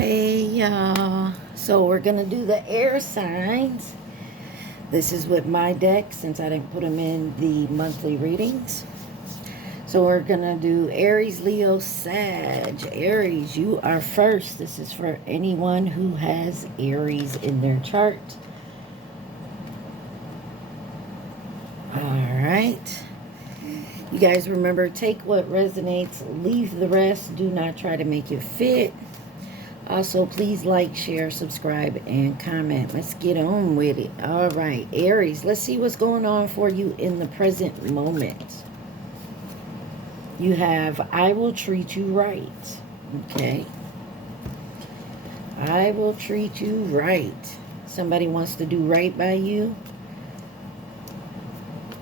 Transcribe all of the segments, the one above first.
Hey y'all, so we're gonna do the air signs. This is with my deck since I didn't put them in the monthly readings. So we're gonna do Aries, Leo, Sag. Aries, you are first. This is for anyone who has Aries in their chart. Alright, you guys remember, take what resonates, leave the rest. Do not try to make it fit. Also, please like, share, subscribe, and comment. Let's get on with it. All right, Aries, let's see what's going on for you in the present moment. You have, I will treat you right. Okay. I will treat you right. Somebody wants to do right by you.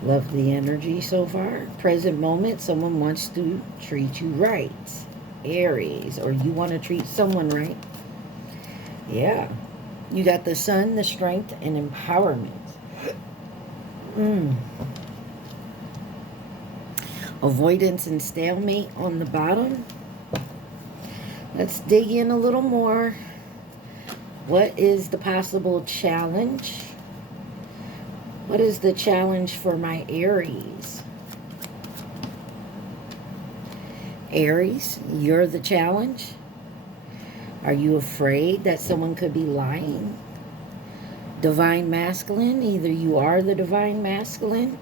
Love the energy so far. Present moment, someone wants to treat you right. Aries, or you want to treat someone right. Yeah, you got the sun, the strength, and empowerment. Avoidance and stalemate on the bottom. Let's dig in a little more. What is the possible challenge? What is the challenge for my Aries? Aries, you're the challenge. Are you afraid that someone could be lying? Divine masculine, either you are the divine masculine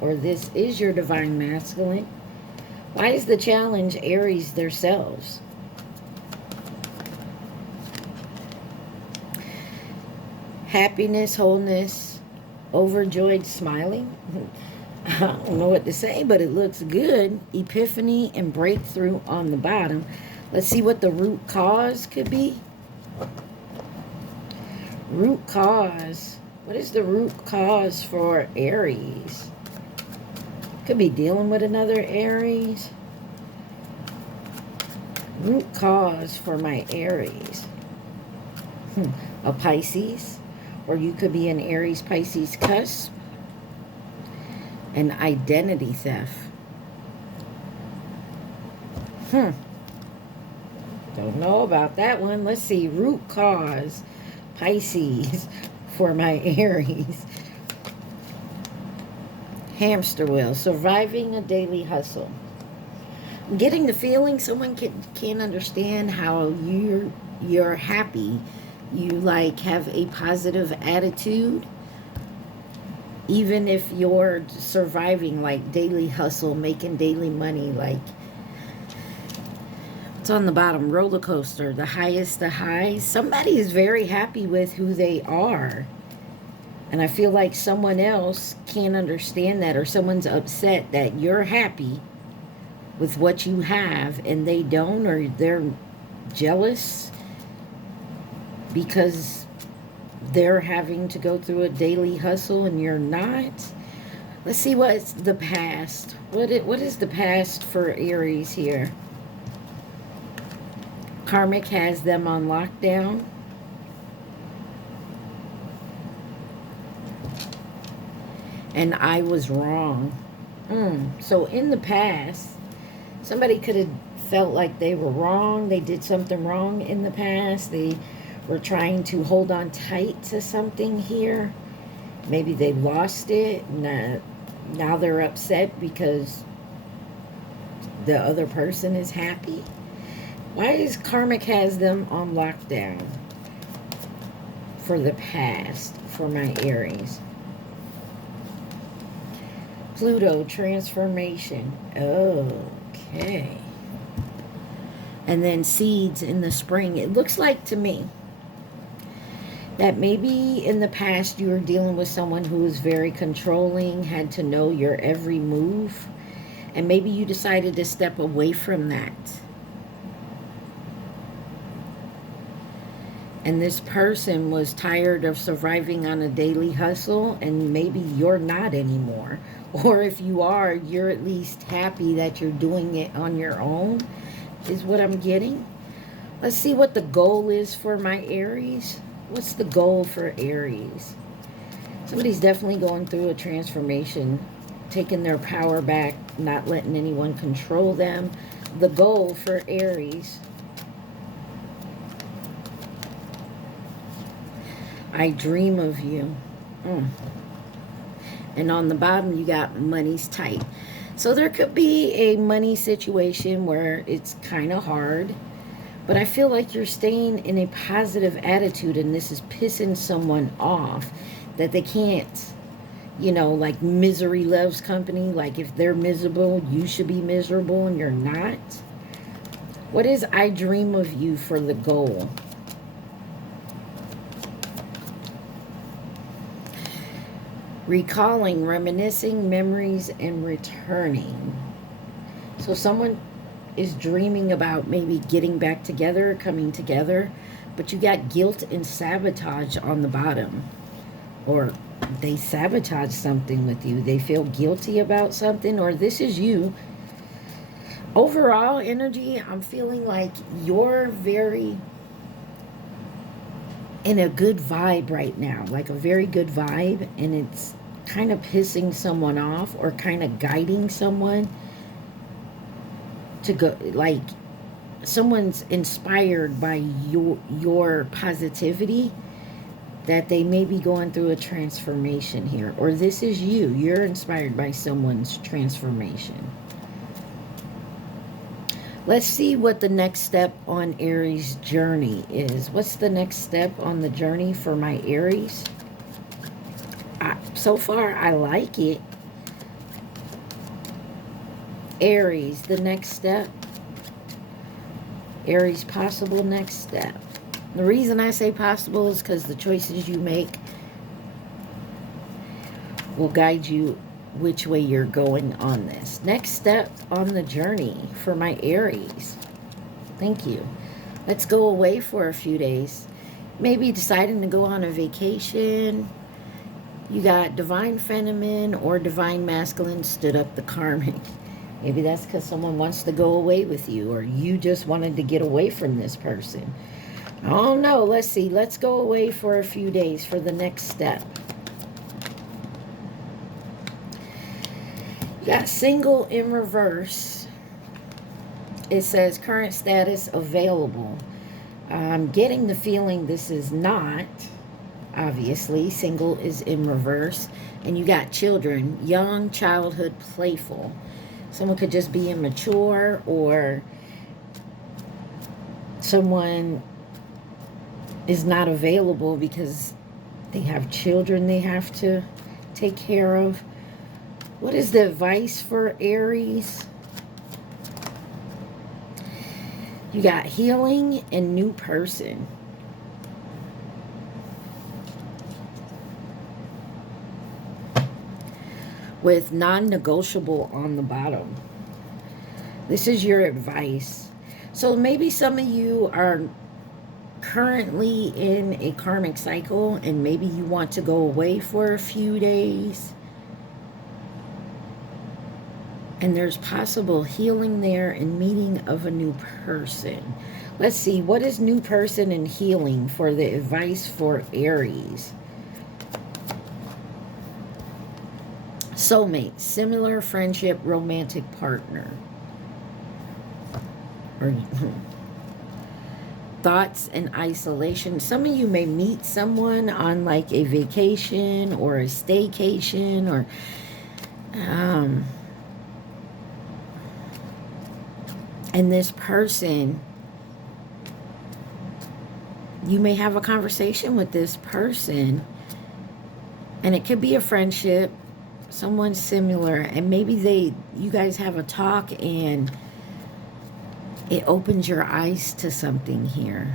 or this is your divine masculine. Why is the challenge Aries themselves? Happiness, wholeness, overjoyed, smiling. I don't know what to say, but it looks good. Epiphany and breakthrough on the bottom. Let's see what the root cause could be. Root cause. What is the root cause for Aries? Could be dealing with another Aries. Root cause for my Aries. A Pisces. Or you could be an Aries Pisces cusp. An identity theft. Don't know about that one. Let's see. Root cause. Pisces for my Aries. Hamster wheel. Surviving a daily hustle. I'm getting the feeling someone can't understand how you're happy. You like have a positive attitude. Even if you're surviving like daily hustle, making daily money, like it's on the bottom, roller coaster, the highest, the highs. Somebody is very happy with who they are. And I feel like someone else can't understand that, or someone's upset that you're happy with what you have and they don't, or they're jealous because they're having to go through a daily hustle and you're not. Let's see what's the past. What is the past for Aries here? Karmic has them on lockdown. And I was wrong. So in the past, somebody could have felt like they were wrong. They did something wrong in the past. They were trying to hold on tight to something here. Maybe they lost it. Now they're upset because the other person is happy. Why is Karmic has them on lockdown for the past for my Aries? Pluto transformation. Okay. And then seeds in the spring. It looks like to me that maybe in the past you were dealing with someone who was very controlling, had to know your every move, and maybe you decided to step away from that. And this person was tired of surviving on a daily hustle, and maybe you're not anymore. Or if you are, you're at least happy that you're doing it on your own, is what I'm getting. Let's see what the goal is for my Aries. What's the goal for Aries? Somebody's definitely going through a transformation, taking their power back, not letting anyone control them. The goal for Aries I dream of you. And on the bottom, you got money's tight. So there could be a money situation where it's kind of hard. But I feel like you're staying in a positive attitude, and this is pissing someone off that they can't, you know, like misery loves company. Like if they're miserable, you should be miserable, and you're not. What is I dream of you for the goal? Recalling, reminiscing, memories, and returning. So someone is dreaming about maybe getting back together, coming together, but you got guilt and sabotage on the bottom. Or they sabotage something with you. They feel guilty about something, or this is you. Overall energy, I'm feeling like you're very in a good vibe right now, like a very good vibe, and it's kind of pissing someone off or kind of guiding someone to go, like someone's inspired by your positivity, that they may be going through a transformation here, or this is you're inspired by someone's transformation. Let's see what the next step on Aries journey is. What's the next step on the journey for my Aries? So far I like it. Aries, the next step. Aries, possible next step. The reason I say possible is because the choices you make will guide you which way you're going on this. Next step on the journey for my Aries. Thank you. Let's go away for a few days. Maybe deciding to go on a vacation. You got divine feminine or divine masculine stood up the karmic. Maybe that's because someone wants to go away with you, or you just wanted to get away from this person. I don't know. Let's see. Let's go away for a few days for the next step. You got single in reverse. It says current status available. I'm getting the feeling this is not. Obviously, single is in reverse. And you got children, young, childhood, playful. Someone could just be immature, or someone is not available because they have children they have to take care of. What is the advice for Aries? You got healing and new person. With non-negotiable on the bottom. This is your advice. So maybe some of you are currently in a karmic cycle, and maybe you want to go away for a few days. And there's possible healing there and meeting of a new person. Let's see, what is new person and healing for the advice for Aries? Soulmate, similar friendship, romantic partner. Or thoughts and isolation. Some of you may meet someone on like a vacation or a staycation, or and this person, you may have a conversation with this person, and it could be a friendship, someone similar, and maybe you guys have a talk and it opens your eyes to something here.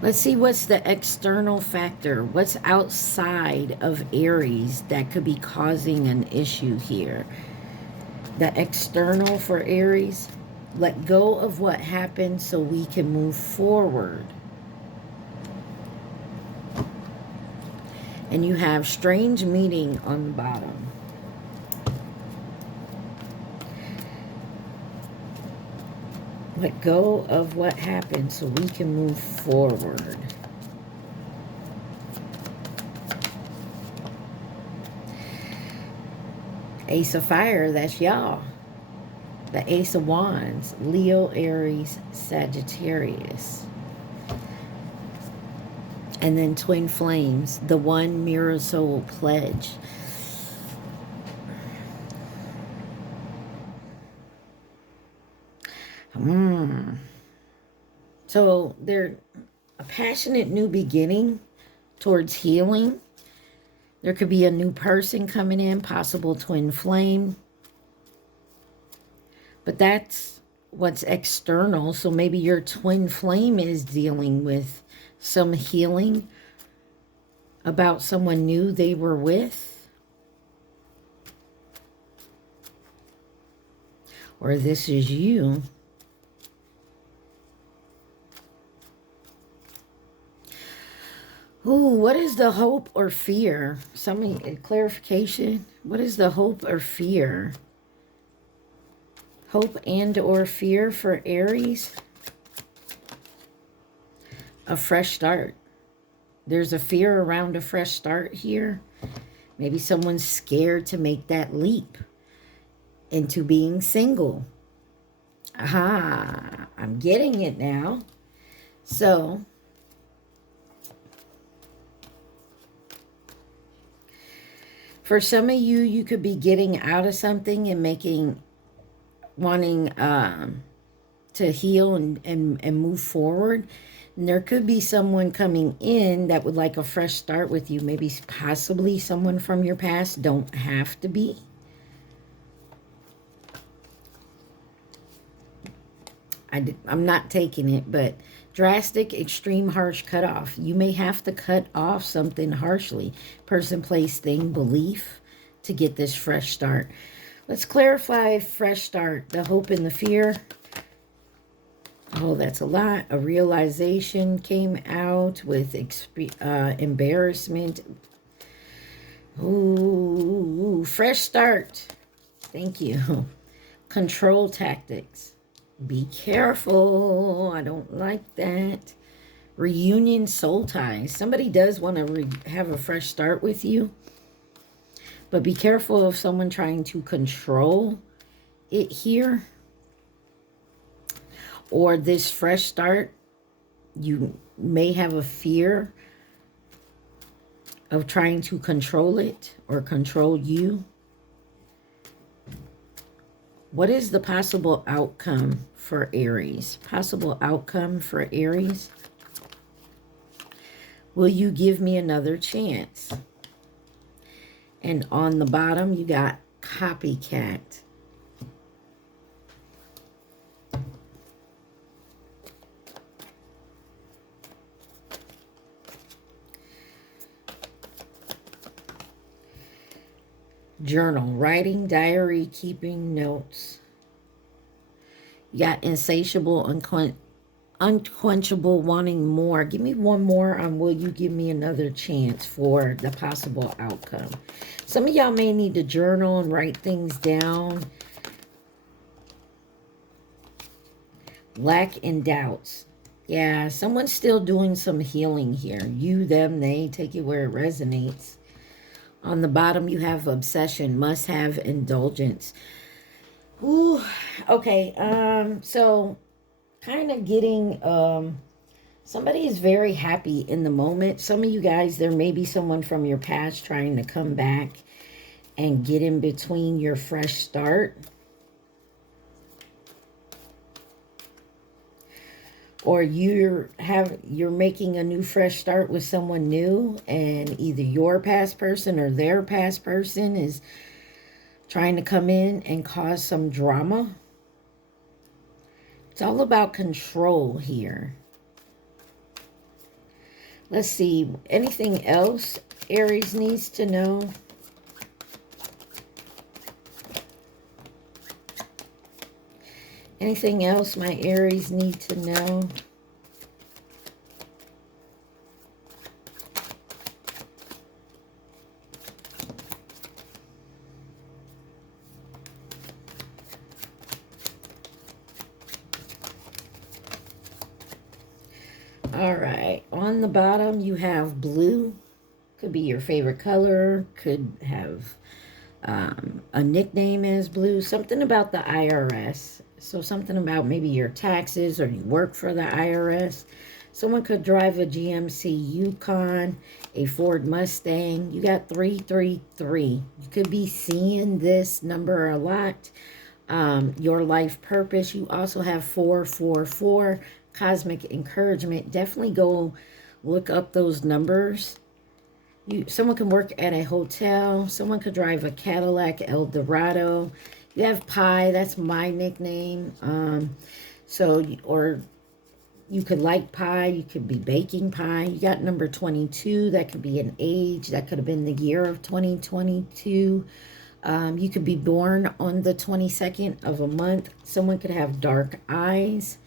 Let's see what's the external factor. What's outside of Aries that could be causing an issue here? The external for Aries. Let go of what happened so we can move forward. And you have strange meeting on the bottom. Let go of what happened so we can move forward. Ace of Fire, that's y'all. The Ace of Wands, Leo, Aries, Sagittarius. And then twin flames, the one mirror soul pledge. So they're a passionate new beginning towards healing. There could be a new person coming in, possible twin flame. But that's what's external. So maybe your twin flame is dealing with some healing about someone new they were with. Or this is you. Ooh, what is the hope or fear? Somebody, clarification. What is the hope or fear? Hope and or fear for Aries? A fresh start. There's a fear around a fresh start here. Maybe someone's scared to make that leap into being single. Aha, I'm getting it now. So, for some of you, you could be getting out of something and wanting to heal and move forward. And there could be someone coming in that would like a fresh start with you. Maybe possibly someone from your past. Don't have to be. I'm not taking it, but drastic, extreme, harsh cutoff. You may have to cut off something harshly. Person, place, thing, belief to get this fresh start. Let's clarify fresh start. The hope and the fear. Oh, that's a lot. A realization came out with embarrassment. Ooh, fresh start. Thank you. Control tactics. Be careful. I don't like that. Reunion, soul ties. Somebody does want to have a fresh start with you. But be careful of someone trying to control it here. Or this fresh start. You may have a fear of trying to control it or control you. What is the possible outcome for Aries? Possible outcome for Aries? Will you give me another chance? And on the bottom, you got copycat. Journal, writing, diary, keeping notes. You got insatiable, unquenchable, wanting more. Give me one more on will you give me another chance for the possible outcome. Some of y'all may need to journal and write things down. Lack and doubts. Yeah, someone's still doing some healing here. You, them, they, take it where it resonates. On the bottom, you have obsession, must have, indulgence. Ooh, okay. So kind of getting, somebody is very happy in the moment. Some of you guys, there may be someone from your past trying to come back and get in between your fresh start. Or you're making a new fresh start with someone new, and either your past person or their past person is trying to come in and cause some drama. It's all about control here. Let's see. Anything else Aries needs to know? Anything else my Aries need to know? All right. On the bottom, you have blue. Could be your favorite color. Could have a nickname as blue. Something about the IRS. So something about maybe your taxes or you work for the IRS. Someone could drive a GMC Yukon, a Ford Mustang. You got 333. You could be seeing this number a lot. Your life purpose. You also have 444. Cosmic encouragement. Definitely go look up those numbers. Someone can work at a hotel. Someone could drive a Cadillac Eldorado. You have Pi. That's my nickname. Or you could like pie. You could be baking pie. You got number 22. That could be an age. That could have been the year of 2022. You could be born on the 22nd of a month. Someone could have dark eyes.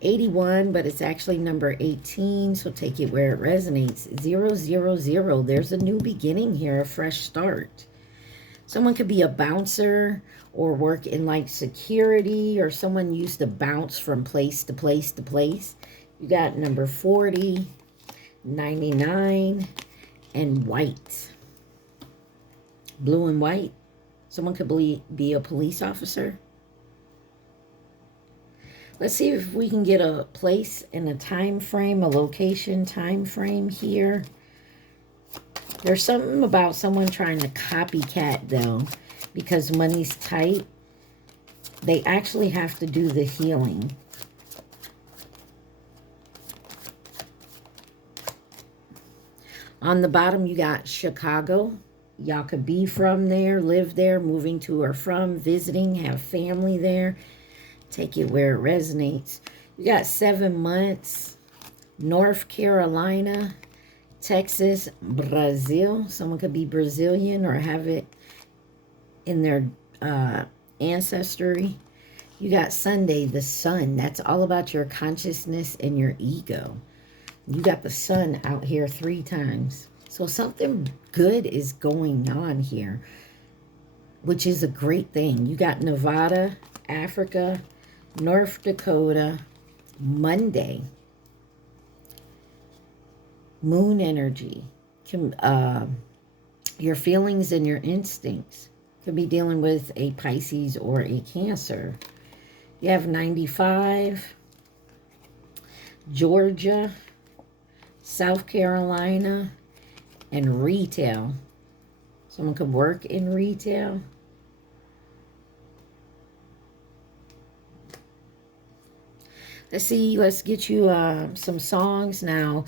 81, but it's actually number 18, so take it where it resonates. 000. There's a new beginning here, a fresh start. Someone could be a bouncer or work in like security, or someone used to bounce from place to place to place. You got number 40, 99, and white. Blue and white. Someone could be a police officer. Let's see if we can get a place and a time frame, a location time frame here. There's something about someone trying to copycat, though, because money's tight. They actually have to do the healing. On the bottom, you got Chicago. Y'all could be from there, live there, moving to or from, visiting, have family there. Take it where it resonates. You got 7 months. North Carolina, Texas, Brazil. Someone could be Brazilian or have it in their ancestry. You got Sunday, the sun. That's all about your consciousness and your ego. You got the sun out here 3 times. So something good is going on here, which is a great thing. You got Nevada, Africa, North Dakota, Monday, moon energy, your feelings and your instincts. Could be dealing with a Pisces or a Cancer. You have 95, Georgia, South Carolina, and retail. Someone could work in retail. Let's see, let's get you some songs now.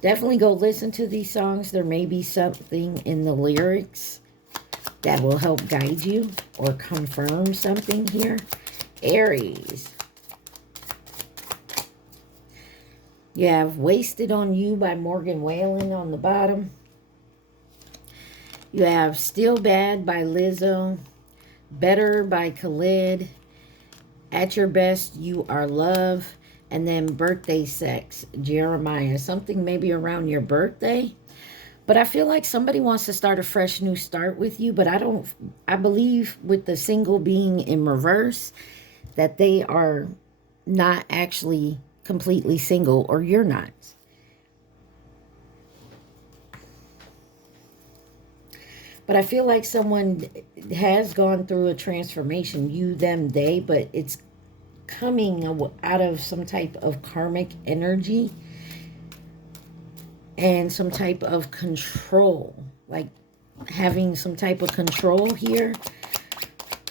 Definitely go listen to these songs. There may be something in the lyrics that will help guide you or confirm something here. Aries. You have Wasted on You by Morgan Wallen on the bottom. You have Still Bad by Lizzo. Better by Khalid. At Your Best, You Are Love. And then Birthday Sex, Jeremiah. Something maybe around your birthday. But I feel like somebody wants to start a fresh new start with you. But I believe with the single being in reverse, that they are not actually completely single, or you're not. But I feel like someone has gone through a transformation. You, them, they. But it's coming out of some type of karmic energy and some type of control, like having some type of control here.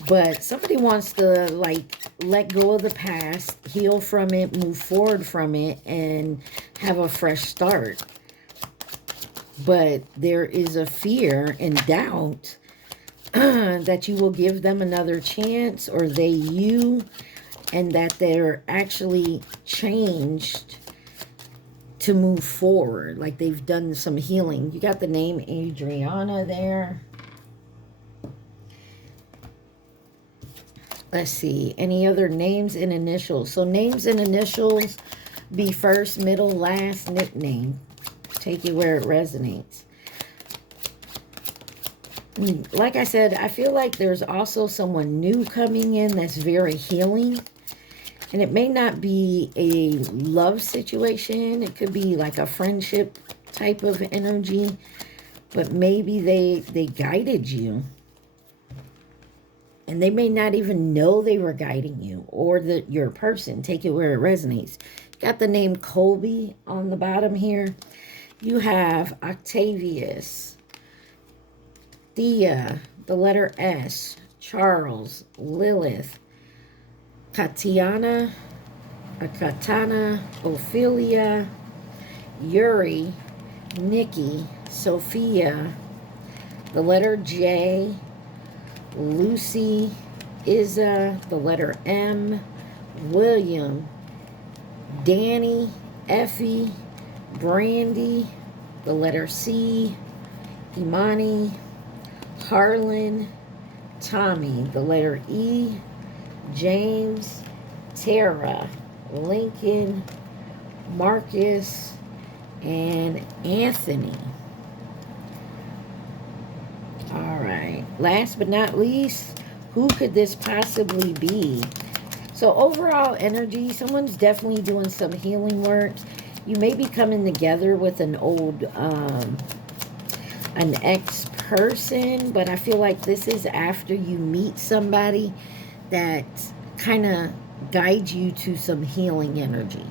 But somebody wants to like let go of the past, heal from it, move forward from it, and have a fresh start. But there is a fear and doubt that you will give them another chance, or they you, and that they're actually changed to move forward. Like they've done some healing. You got the name Adriana there. Let's see. Any other names and initials? So names and initials be first, middle, last, nickname. Take it where it resonates. Like I said, I feel like there's also someone new coming in that's very healing. And it may not be a love situation. It could be like a friendship type of energy. But maybe they guided you. And they may not even know they were guiding you. Or your person. Take it where it resonates. You got the name Colby on the bottom here. You have Octavius, Thea, the letter S, Charles, Lilith, Katana, Ophelia, Yuri, Nikki, Sophia, the letter J, Lucy, Izza, the letter M, William, Danny, Effie, Brandy, the letter C, Imani, Harlan, Tommy, the letter E, James, Tara, Lincoln, Marcus, and Anthony. All right. Last but not least, who could this possibly be? So overall energy, someone's definitely doing some healing work. You may be coming together with an old, an ex-person, but I feel like this is after you meet somebody that kind of guides you to some healing energy.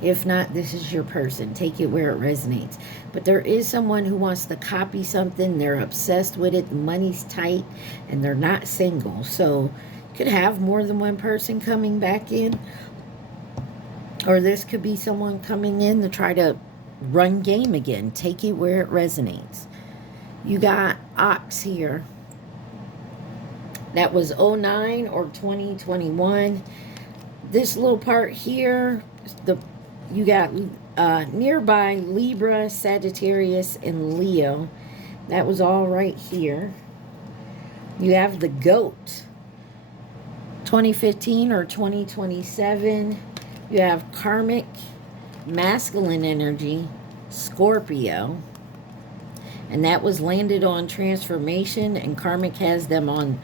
If not, this is your person. Take it where it resonates. But there is someone who wants to copy something. They're obsessed with it. The money's tight, and they're not single. So you could have more than one person coming back in. Or this could be someone coming in to try to run game again. Take it where it resonates. You got Ox here. That was 09 or 2021. This little part here, you got nearby Libra, Sagittarius, and Leo. That was all right here. You have the Goat, 2015 or 2027. You have Karmic, masculine energy, Scorpio. And that was landed on transformation, and Karmic has them on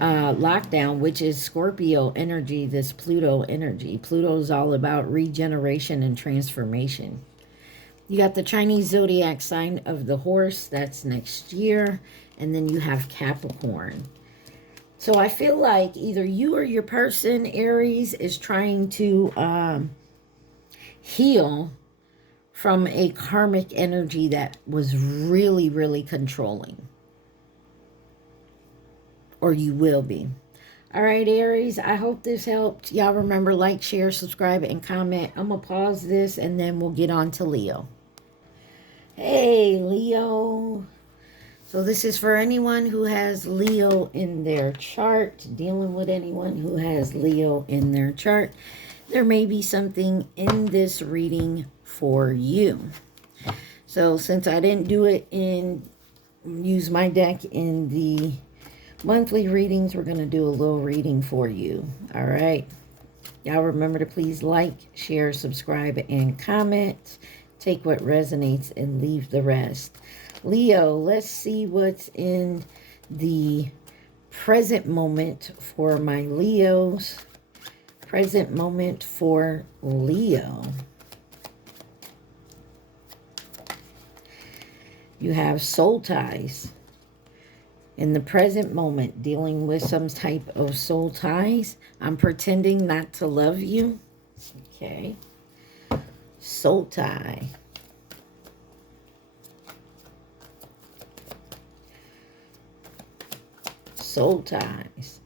lockdown, which is Scorpio energy, this Pluto energy. Pluto is all about regeneration and transformation. You got the Chinese zodiac sign of the horse. That's next year. And then you have Capricorn. So I feel like either you or your person, Aries, is trying to heal from a karmic energy that was really, really controlling. Or you will be. All right, Aries, I hope this helped. Y'all remember, like, share, subscribe, and comment. I'm going to pause this, and then we'll get on to Leo. Hey, Leo. So this is for anyone who has Leo in their chart, dealing with anyone who has Leo in their chart. There may be something in this reading for you. So since I didn't do it use my deck in the monthly readings, we're going to do a little reading for you. All right. Y'all remember to please like, share, subscribe, and comment. Take what resonates and leave the rest. Leo, let's see what's in the present moment for my Leos. Present moment for Leo. You have soul ties. In the present moment, dealing with some type of soul ties. I'm pretending not to love you. Okay. Soul tie. Soul ties.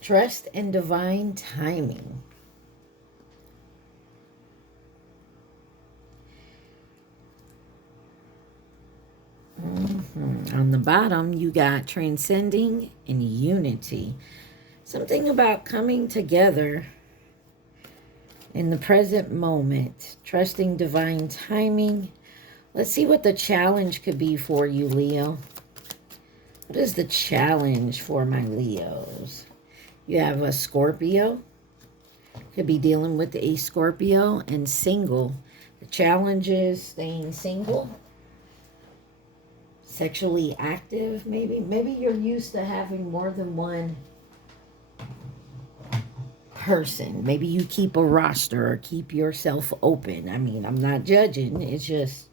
Trust and divine timing. On the bottom, you got transcending and unity. Something about coming together in the present moment. Trusting divine timing. Let's see what the challenge could be for you, Leo. What is the challenge for my Leos? You have a Scorpio. Could be dealing with a Scorpio and single. The challenge is staying single. Sexually active, maybe. Maybe you're used to having more than one person. Maybe you keep a roster or keep yourself open. I mean, I'm not judging. It's just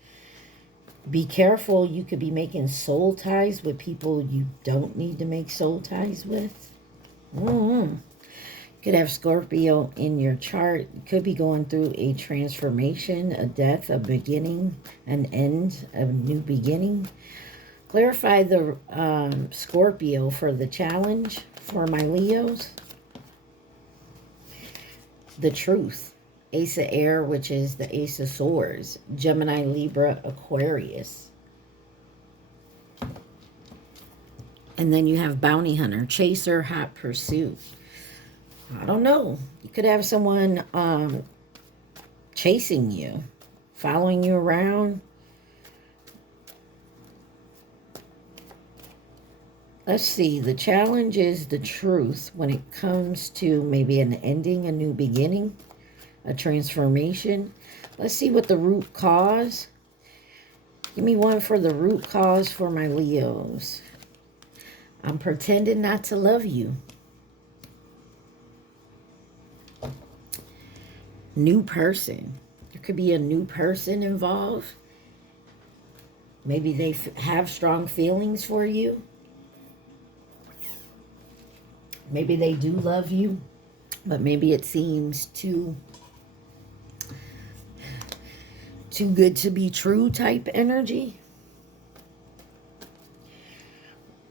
be careful. You could be making soul ties with people you don't need to make soul ties with. Could have Scorpio in your chart. You could be going through a transformation, a death, a beginning, an end, a new beginning. Clarify the Scorpio for the challenge for my Leos. The truth. Ace of Air, which is the Ace of Swords. Gemini, Libra, Aquarius. And then you have Bounty Hunter, Chaser, Hot Pursuit. I don't know. You could have someone chasing you, following you around. Let's see. The challenge is the truth when it comes to maybe an ending, a new beginning, a transformation. Let's see what the root cause. Give me one for the root cause for my Leos. I'm pretending not to love you. New person. There could be a new person involved. Maybe they have strong feelings for you. Maybe they do love you, but maybe it seems too good to be true type energy.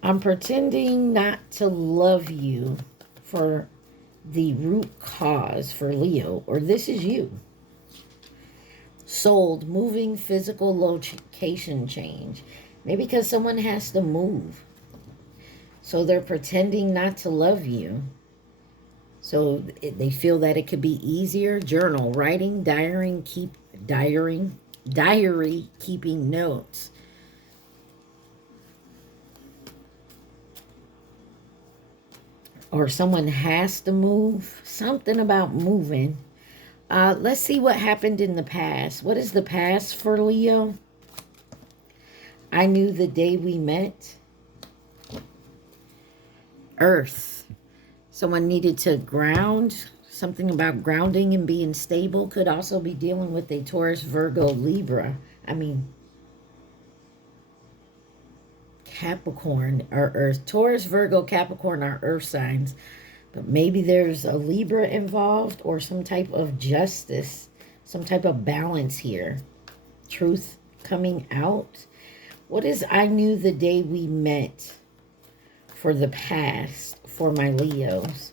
I'm pretending not to love you for the root cause for Leo, or this is you. Sold, moving, physical location change. Maybe because someone has to move. So they're pretending not to love you. So they feel that it could be easier. Journal, writing, diary, keeping notes. Or someone has to move. Something about moving. Let's see what happened in the past. What is the past for Leo? I knew the day we met. Earth. Someone needed to ground. Something about grounding and being stable. Could also be dealing with a Taurus, Virgo, Libra. Capricorn or Earth. Taurus, Virgo, Capricorn are Earth signs. But maybe there's a Libra involved or some type of justice, some type of balance here. Truth coming out. What is I knew the day we met for the past for my Leos?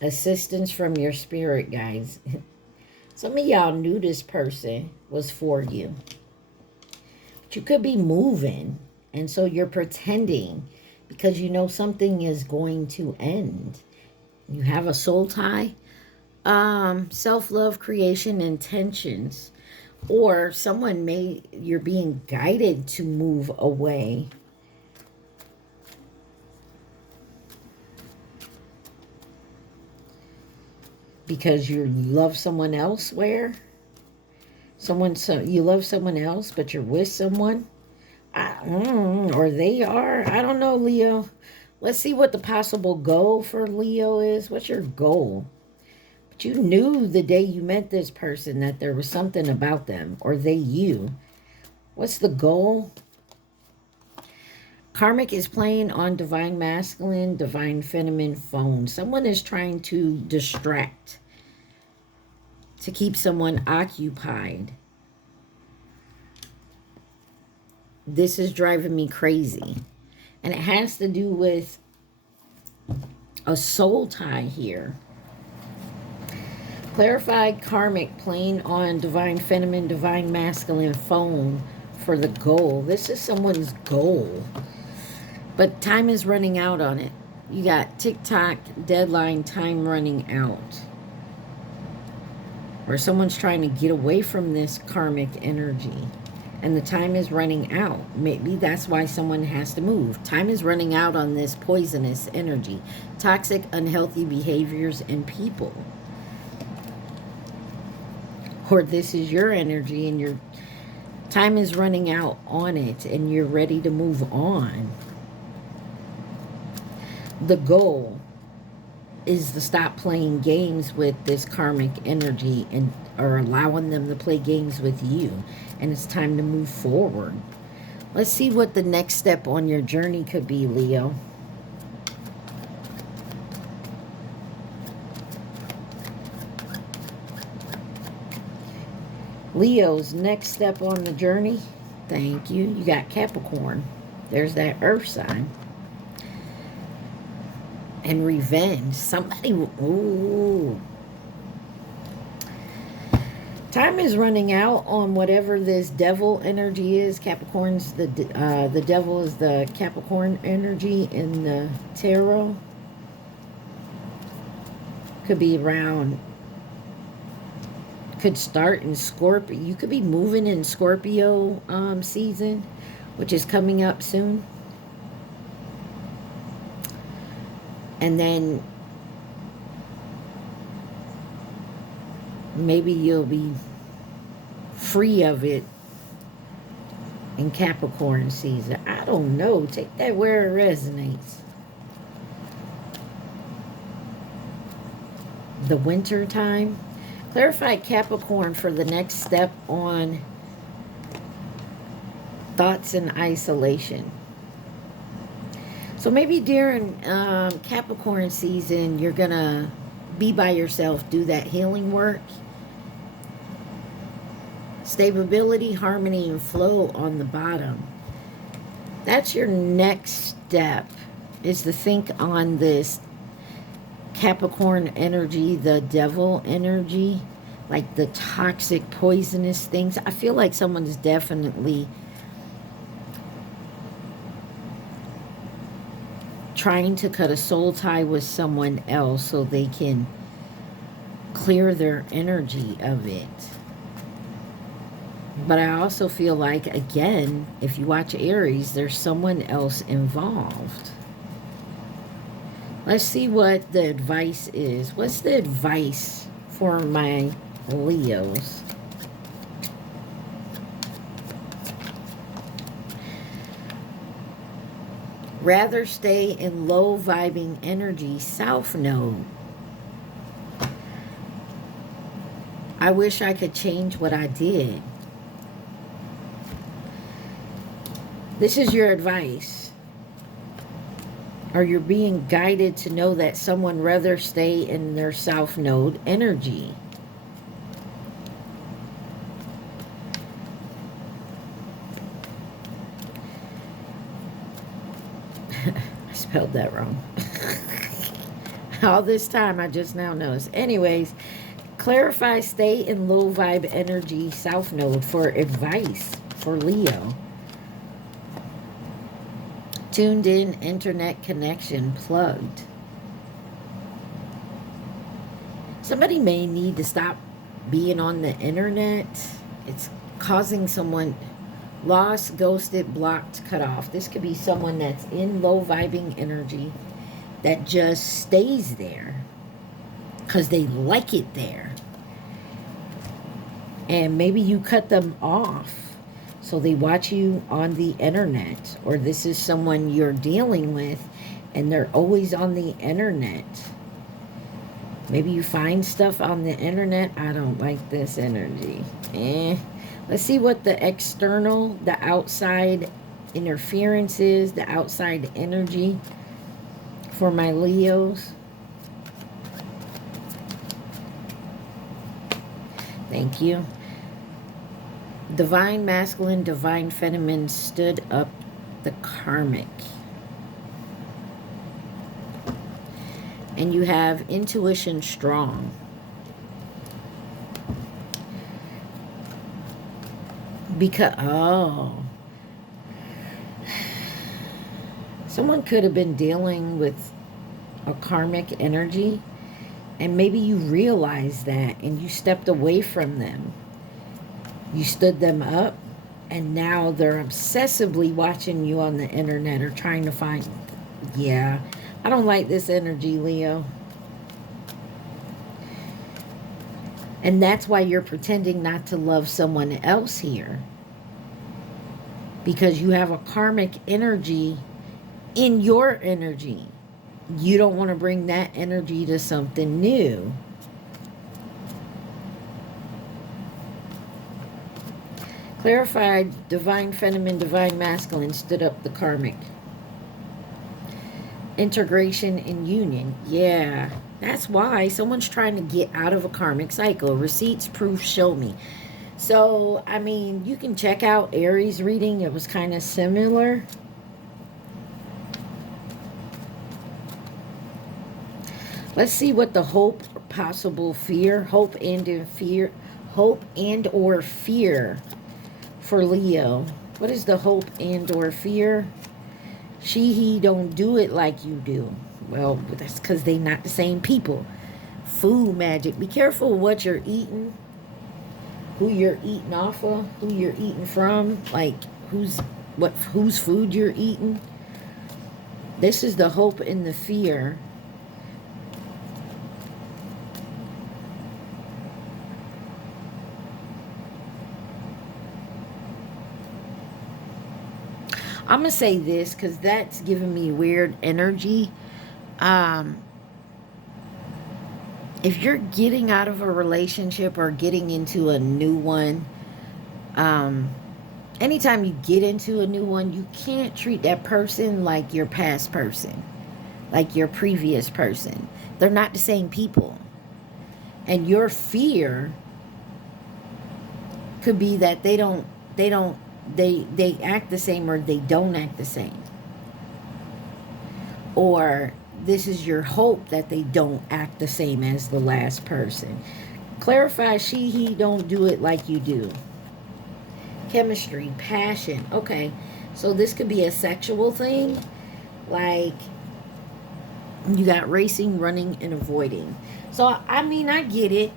Assistance from your spirit guides. Some of y'all knew this person was for you. But you could be moving. And so you're pretending because you know something is going to end. You have a soul tie. Self-love, creation, intentions. Or you're being guided to move away. Because you love someone elsewhere. You love someone else, but you're with someone. Or they are. I don't know, Leo. Let's see what the possible goal for Leo is. What's your goal? But you knew the day you met this person that there was something about them, or they you. What's the goal? Karmic is playing on divine masculine, divine feminine phone. Someone is trying to distract, to keep someone occupied. This is driving me crazy. And it has to do with a soul tie here. Clarified karmic playing on divine feminine, divine masculine phone for the goal. This is someone's goal. But time is running out on it. You got tick-tock, deadline, time running out. Or someone's trying to get away from this karmic energy. And the time is running out. Maybe that's why someone has to move. Time is running out on this poisonous energy. Toxic, unhealthy behaviors and people. Or this is your energy and your time is running out on it and you're ready to move on. The goal is to stop playing games with this karmic energy or allowing them to play games with you. And it's time to move forward. Let's see what the next step on your journey could be, Leo. Leo's next step on the journey. Thank you. You got Capricorn. There's that earth sign. And revenge. Somebody, ooh. Time is running out on whatever this devil energy is. Capricorn's the devil is the Capricorn energy in the tarot. Could be around, could start in Scorpio. You could be moving in Scorpio season, which is coming up soon. And then maybe you'll be free of it in Capricorn season. I don't know. Take that where it resonates. The winter time. Clarify Capricorn for the next step on thoughts in isolation. So maybe during Capricorn season, you're going to be by yourself, do that healing work. Stability, harmony, and flow on the bottom. That's your next step, is to think on this Capricorn energy, the devil energy, like the toxic, poisonous things. I feel like someone's definitely trying to cut a soul tie with someone else so they can clear their energy of it. But I also feel like, again, if you watch Aries, there's someone else involved. Let's see what the advice is. What's the advice for my Leos? Rather stay in low vibing energy, South Node. I wish I could change what I did. This is your advice. Or you're being guided to know that someone rather stay in their South Node energy. I spelled that wrong. All this time I just now noticed. Anyways, clarify stay in low vibe energy South Node for advice for Leo. Tuned in, internet connection plugged. Somebody may need to stop being on the internet. It's causing someone lost, ghosted, blocked, cut off. This could be someone that's in low vibing energy that just stays there because they like it there. And maybe you cut them off so they watch you on the internet, or this is someone you're dealing with and they're always on the internet. Maybe you find stuff on the internet. I don't like this energy. Let's see what the external, the outside interference is, the outside energy for my Leos. Thank you. Divine masculine, divine feminine stood up the karmic. And you have intuition strong. Because, someone could have been dealing with a karmic energy, and maybe you realized that and you stepped away from them. You stood them up, and now they're obsessively watching you on the internet or trying to find. Yeah, I don't like this energy, Leo. And that's why you're pretending not to love someone else here. Because you have a karmic energy in your energy. You don't want to bring that energy to something new. Clarified, divine feminine, divine masculine stood up the karmic. Integration and union. Yeah, that's why someone's trying to get out of a karmic cycle. Receipts, proof, show me. So, I mean, you can check out Aries reading. It was kind of similar. Let's see what the hope, possible fear, hope and or fear for Leo. What is the hope and or fear? He don't do it like you do. Well, that's because they not the same people. Food magic. Be careful what you're eating, who you're eating off of, who you're eating from, like whose food you're eating. This is the hope and the fear. I'm going to say this because that's giving me weird energy. If you're getting out of a relationship or getting into a new one, anytime you get into a new one, you can't treat that person like your past person, like your previous person. They're not the same people. And your fear could be that they act the same or they don't act the same. Or this is your hope that they don't act the same as the last person. Clarify he don't do it like you do. Chemistry, passion. Okay, so this could be a sexual thing. Like you got racing, running, and avoiding. So, I mean, I get it.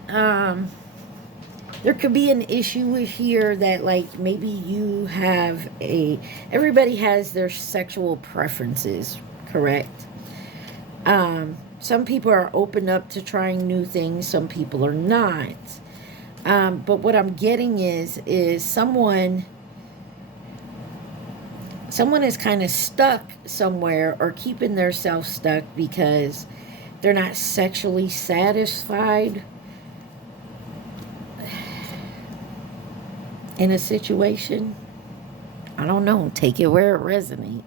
There could be an issue here that, like, maybe you have everybody has their sexual preferences, correct? Some people are open up to trying new things. Some people are not. But what I'm getting is someone is kind of stuck somewhere or keeping themselves stuck because they're not sexually satisfied in a situation. I don't know. Take it where it resonates.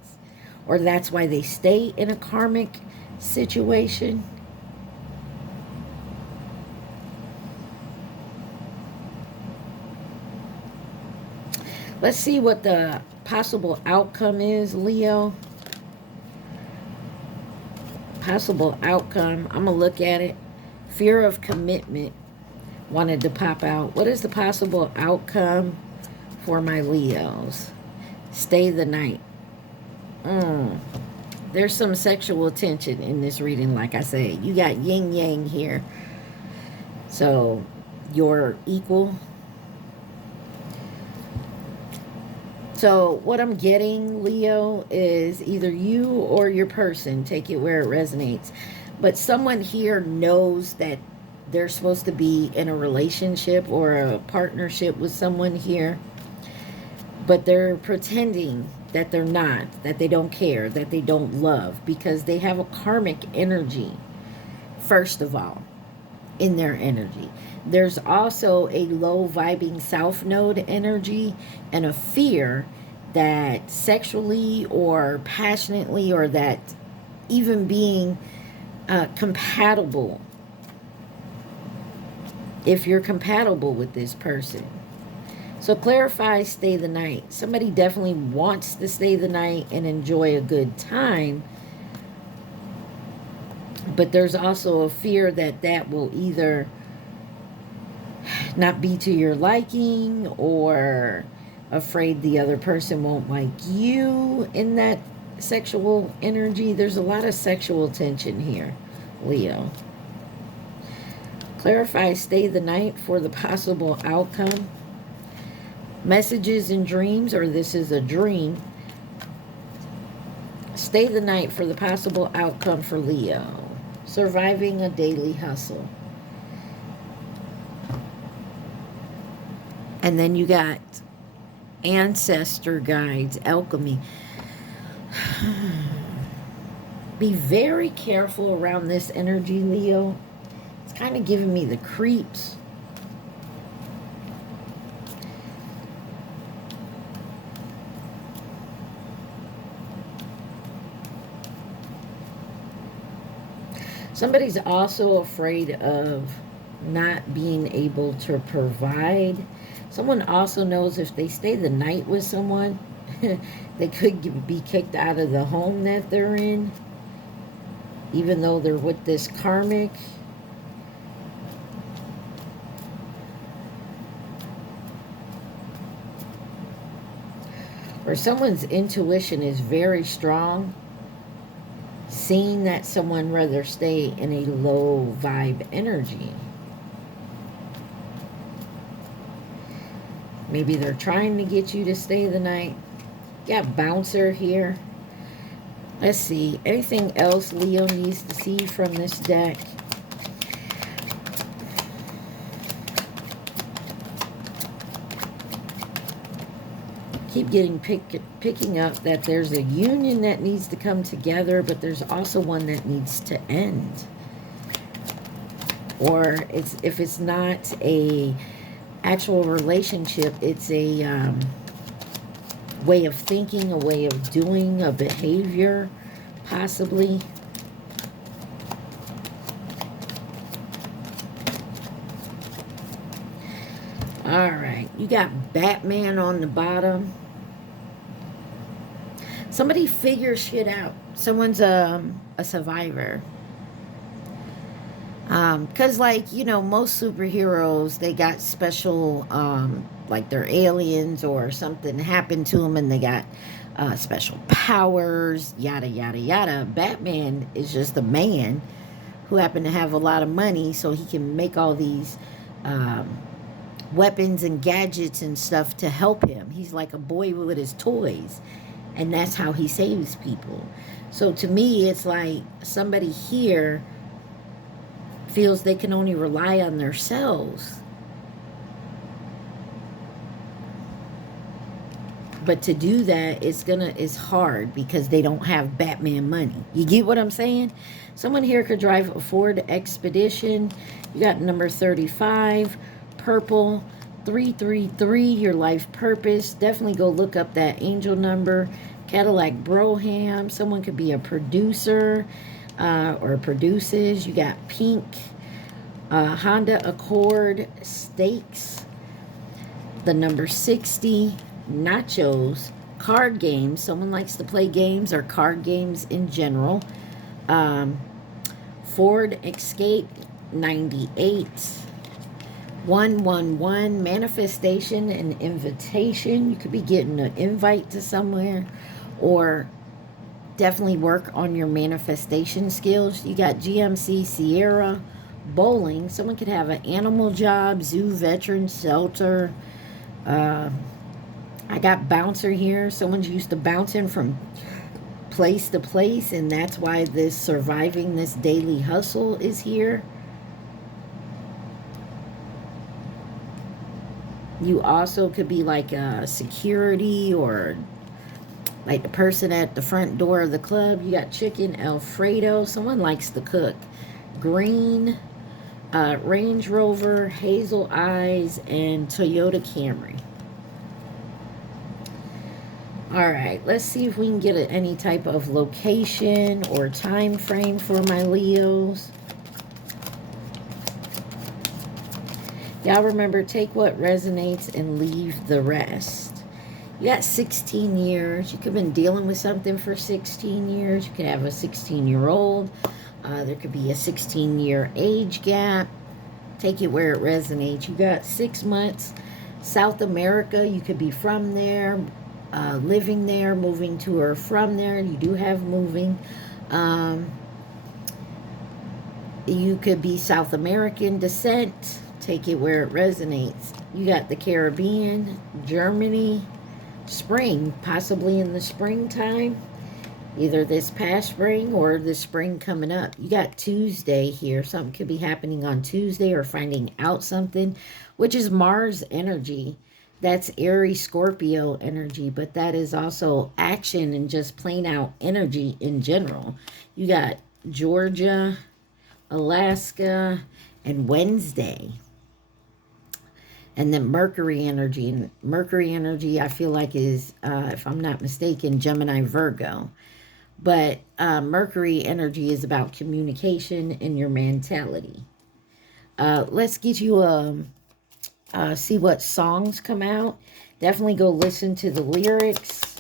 Or that's why they stay in a karmic situation. Let's see what the possible outcome is, Leo. Possible outcome. I'm going to look at it. Fear of commitment wanted to pop out. What is the possible outcome for my Leos? Stay the night. There's some sexual tension in this reading, like I said. You got yin yang here. So, you're equal. So, what I'm getting, Leo, is either you or your person. Take it where it resonates. But someone here knows that they're supposed to be in a relationship or a partnership with someone here. But they're pretending that they're not, that they don't care, that they don't love, because they have a karmic energy, first of all, in their energy. There's also a low vibing south node energy and a fear that sexually or passionately or that even being compatible, if you're compatible with this person. So clarify, stay the night. Somebody definitely wants to stay the night and enjoy a good time. But there's also a fear that that will either not be to your liking or afraid the other person won't like you in that sexual energy. There's a lot of sexual tension here, Leo. Clarify, stay the night for the possible outcome. Messages and dreams, or this is a dream. Stay the night for the possible outcome for Leo. Surviving a daily hustle. And then you got ancestor guides, alchemy. Be very careful around this energy, Leo. It's kind of giving me the creeps. Somebody's also afraid of not being able to provide. Someone also knows if they stay the night with someone, they could be kicked out of the home that they're in, even though they're with this karmic. Or someone's intuition is very strong, seeing that someone rather stay in a low vibe energy. Maybe they're trying to get you to stay the night. Got bouncer here. Let's see. Anything else Leo needs to see from this deck? Keep getting picking up that there's a union that needs to come together, but there's also one that needs to end. Or if it's not a actual relationship, it's a way of thinking, a way of doing, a behavior, possibly. All right, you got Batman on the bottom. Somebody figures shit out. Someone's a survivor. Because, like, you know, most superheroes, they got special, like they're aliens or something happened to them and they got special powers, yada, yada, yada. Batman is just a man who happened to have a lot of money so he can make all these weapons and gadgets and stuff to help him. He's like a boy with his toys. And that's how he saves people. So to me, it's like somebody here feels they can only rely on themselves. But to do that, it's hard because they don't have Batman money. You get what I'm saying? Someone here could drive a Ford Expedition. You got number 35, purple, 333, your life purpose. Definitely go look up that angel number. Cadillac Broham. Someone could be a producer or produces. You got pink, Honda Accord, stakes, the number 60, nachos, card games. Someone likes to play games or card games in general. Ford Escape, 98. 111, manifestation and invitation. You could be getting an invite to somewhere, or definitely work on your manifestation skills. You got GMC Sierra, bowling. Someone could have an animal job, zoo, veteran, shelter. I got bouncer here. Someone's used to bouncing from place to place, and that's why this surviving this daily hustle is here. You also could be like a security or like the person at the front door of the club. You got chicken Alfredo. Someone likes to cook. Green, Range Rover, hazel eyes, and Toyota Camry. All right, let's see if we can get any type of location or time frame for my Leos. Y'all remember, take what resonates and leave the rest. You got 16 years. You could have been dealing with something for 16 years. You could have a 16-year-old. There could be a 16-year age gap. Take it where it resonates. You got 6 months. South America, you could be from there, living there, moving to or from there. You do have moving. You could be South American descent. Take it where it resonates. You got the Caribbean, Germany, spring, possibly in the springtime, either this past spring or the spring coming up. You got Tuesday here. Something could be happening on Tuesday or finding out something, which is Mars energy. That's Aries Scorpio energy, but that is also action and just plain out energy in general. You got Georgia, Alaska, and Wednesday. And then Mercury energy. And Mercury energy, I feel like is, if I'm not mistaken, Gemini, Virgo. But Mercury energy is about communication and your mentality. Let's get you a see what songs come out. Definitely go listen to the lyrics.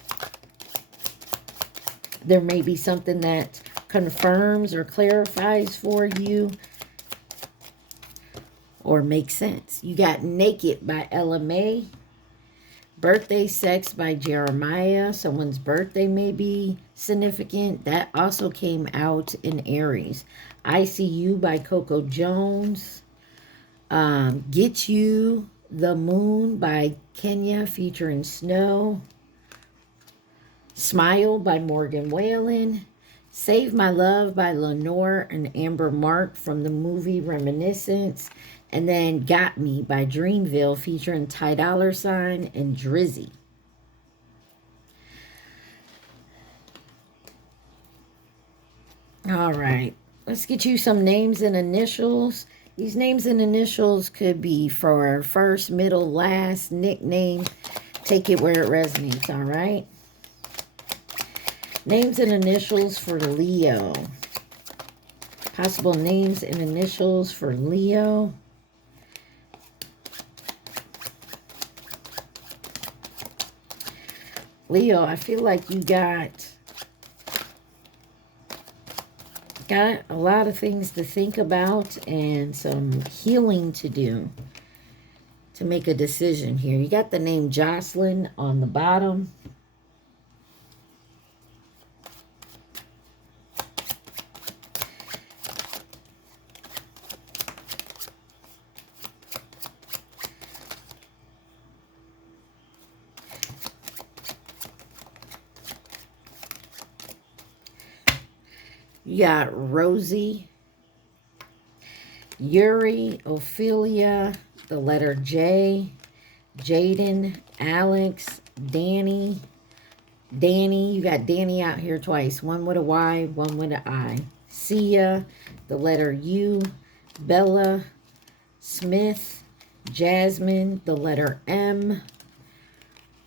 There may be something that confirms or clarifies for you or makes sense. You got Naked by Ella May. Birthday Sex by Jeremiah. Someone's birthday may be significant. That also came out in Aries. I See You by Coco Jones. Get You, The Moon by Kenya featuring Snow. Smile by Morgan Wallen. Save My Love by Lenore and Amber Mark from the movie Reminiscence. And then Got Me by Dreamville featuring Ty Dolla $ign and Drizzy. All right. Let's get you some names and initials. These names and initials could be for first, middle, last, nickname. Take it where it resonates, all right? Names and initials for Leo. Possible names and initials for Leo. Leo, I feel like you got a lot of things to think about and some healing to do to make a decision here. You got the name Jocelyn on the bottom. You got Rosie, Yuri, Ophelia, the letter J, Jaden, Alex, Danny. You got Danny out here twice. One with a Y, one with an I. Sia, the letter U, Bella, Smith, Jasmine, the letter M,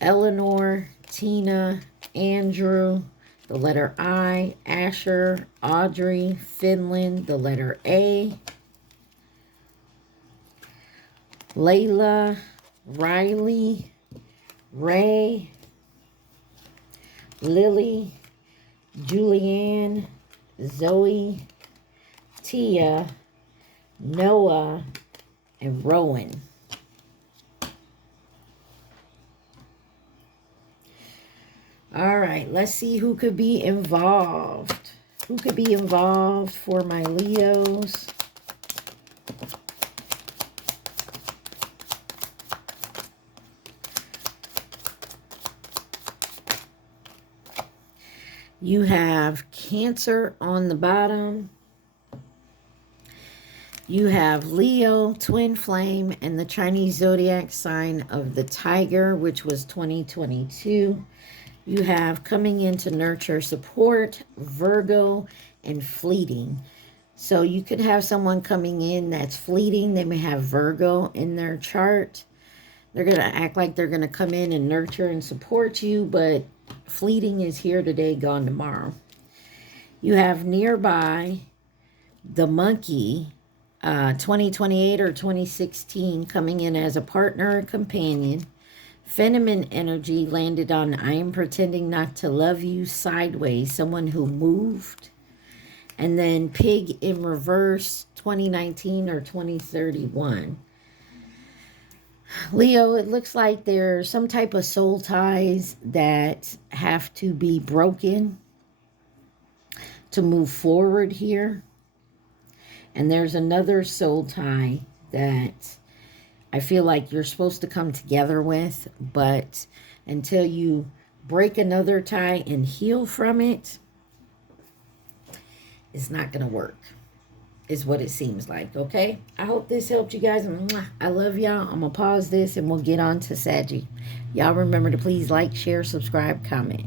Eleanor, Tina, Andrew, the letter I, Asher, Audrey, Finland, the letter A, Layla, Riley, Ray, Lily, Julianne, Zoe, Tia, Noah, and Rowan. All right, let's see who could be involved. Who could be involved for my Leos? You have Cancer on the bottom. You have Leo, Twin Flame, and the Chinese zodiac sign of the Tiger, which was 2022. You have Coming Into Nurture Support, Virgo, and Fleeting. So you could have someone coming in that's fleeting. They may have Virgo in their chart. They're going to act like they're going to come in and nurture and support you, but fleeting is here today, gone tomorrow. You have Nearby, the Monkey, 2028 or 2016, coming in as a partner or companion. Feminine energy landed on I Am Pretending Not to Love You, Sideways, someone who moved. And then Pig in Reverse, 2019 or 2031. Leo, it looks like there's some type of soul ties that have to be broken to move forward here. And there's another soul tie that I feel like you're supposed to come together with, but until you break another tie and heal from it, it's not going to work, is what it seems like, okay? I hope this helped you guys. I love y'all. I'm going to pause this and we'll get on to Saggy. Y'all remember to please like, share, subscribe, comment.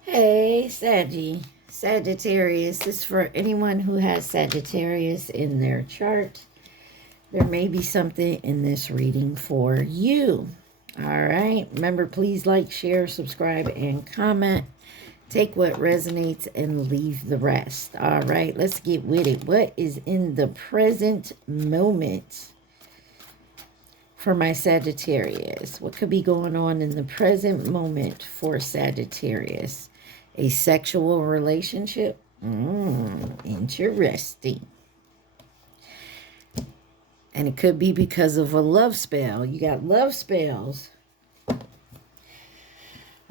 Hey, Saggy. Sagittarius. This is for anyone who has Sagittarius in their chart. There may be something in this reading for you. All right. Remember, please like, share, subscribe, and comment. Take what resonates and leave the rest. All right. Let's get with it. What is in the present moment for my Sagittarius? What could be going on in the present moment for Sagittarius? A sexual relationship? Interesting. And it could be because of a love spell. You got love spells.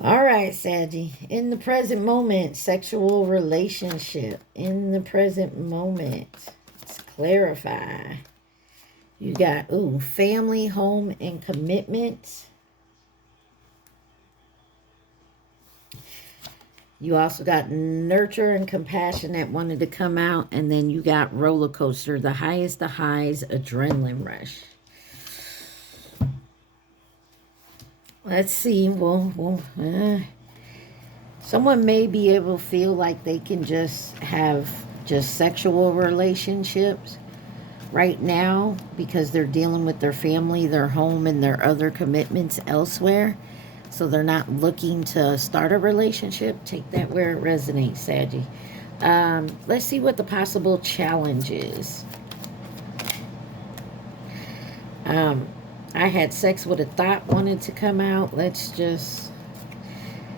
All right, Saggy. In the present moment, sexual relationship. In the present moment. Let's clarify. You got, family, home, and commitment. You also got nurture and compassion that wanted to come out. And then you got roller coaster, the highest of highs, adrenaline rush. Let's see. Someone may be able to feel like they can just have just sexual relationships right now because they're dealing with their family, their home, and their other commitments elsewhere. So they're not looking to start a relationship. Take that where it resonates, Saggy. Let's see what the possible challenge is. I had sex with a thought wanted to come out. Let's just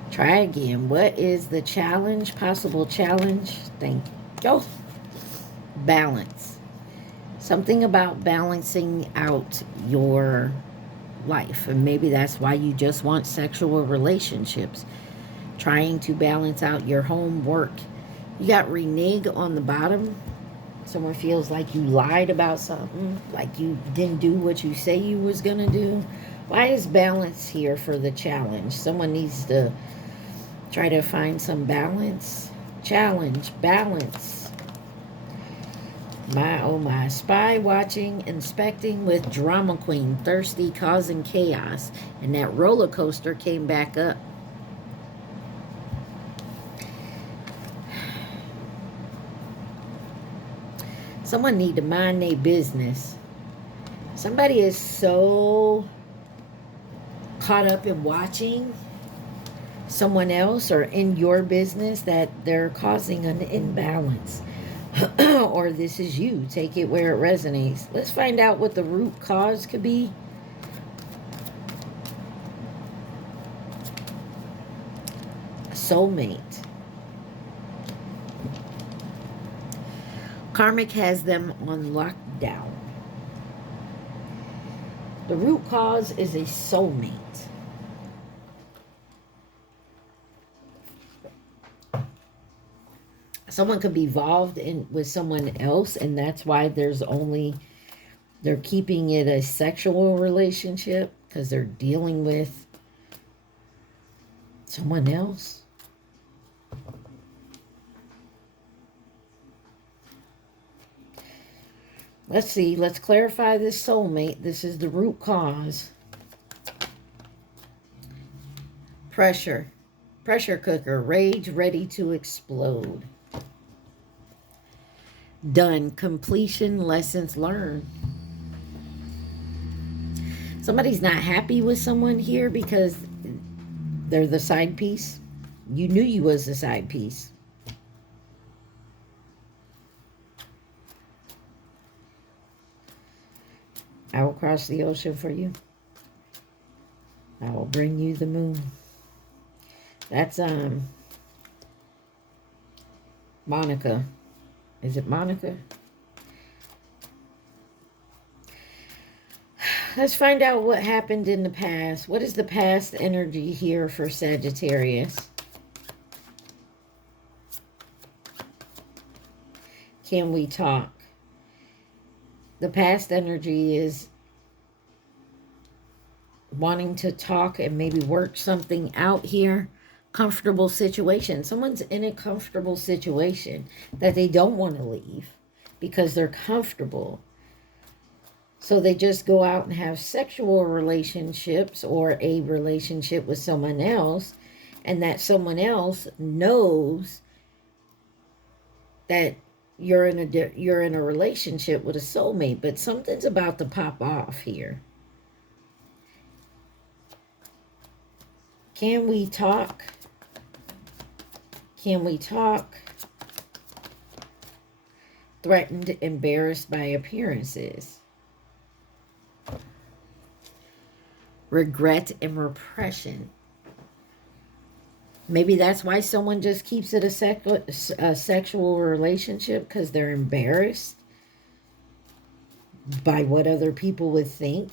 try again. What is the challenge? Possible challenge? Thank you. Balance. Something about balancing out your life. And maybe that's why you just want sexual relationships. Trying to balance out your home, work. You got renege on the bottom. Someone feels like you lied about something, like you didn't do what you say you was going to do. Why is balance here for the challenge? Someone needs to try to find some balance. Challenge, balance. My, oh my. Spy, watching, inspecting with drama queen, thirsty, causing chaos. And that roller coaster came back up. Someone need to mind their business. Somebody is so caught up in watching someone else or in your business that they're causing an imbalance. Or this is you. Take it where it resonates. Let's find out what the root cause could be. A soulmate. Karmic has them on lockdown. The root cause is a soulmate. Someone could be involved with someone else, and that's why they're keeping it a sexual relationship because they're dealing with someone else. Let's see. Let's clarify this soulmate. This is the root cause. Pressure. Pressure cooker. Rage ready to explode. Done. Completion. Lessons learned. Somebody's not happy with someone here because they're the side piece. You knew you was the side piece. I will cross the ocean for you. I will bring you the moon. That's Monica. Is it Monica? Let's find out what happened in the past. What is the past energy here for Sagittarius? Can we talk? The past energy is wanting to talk and maybe work something out here. Comfortable situation. Someone's in a comfortable situation that they don't want to leave because they're comfortable. So they just go out and have sexual relationships or a relationship with someone else, and that someone else knows that you're in a relationship with a soulmate, but something's about to pop off here. Can we talk? Can we talk? Threatened, embarrassed by appearances. regret and repression. Maybe that's why someone just keeps it a sexual relationship, because they're embarrassed by what other people would think.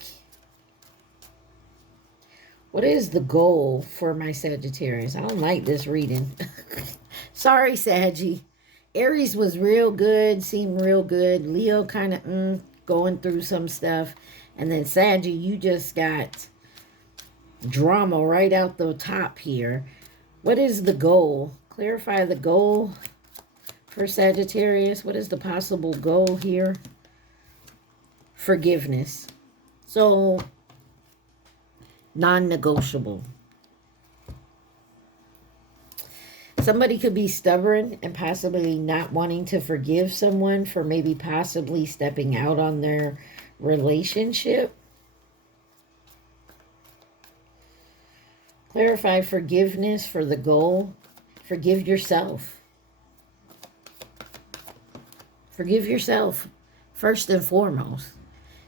What is the goal for my Sagittarius? I don't like this reading. Sorry, Saggy. Aries was real good, seemed real good. Leo kind of going through some stuff. And then Saggy, you just got drama right out the top here. What is the goal? Clarify the goal for Sagittarius. What is the possible goal here? Forgiveness. So, non-negotiable. Somebody could be stubborn and possibly not wanting to forgive someone for maybe possibly stepping out on their relationship. Clarify forgiveness for the goal. Forgive yourself. Forgive yourself first and foremost.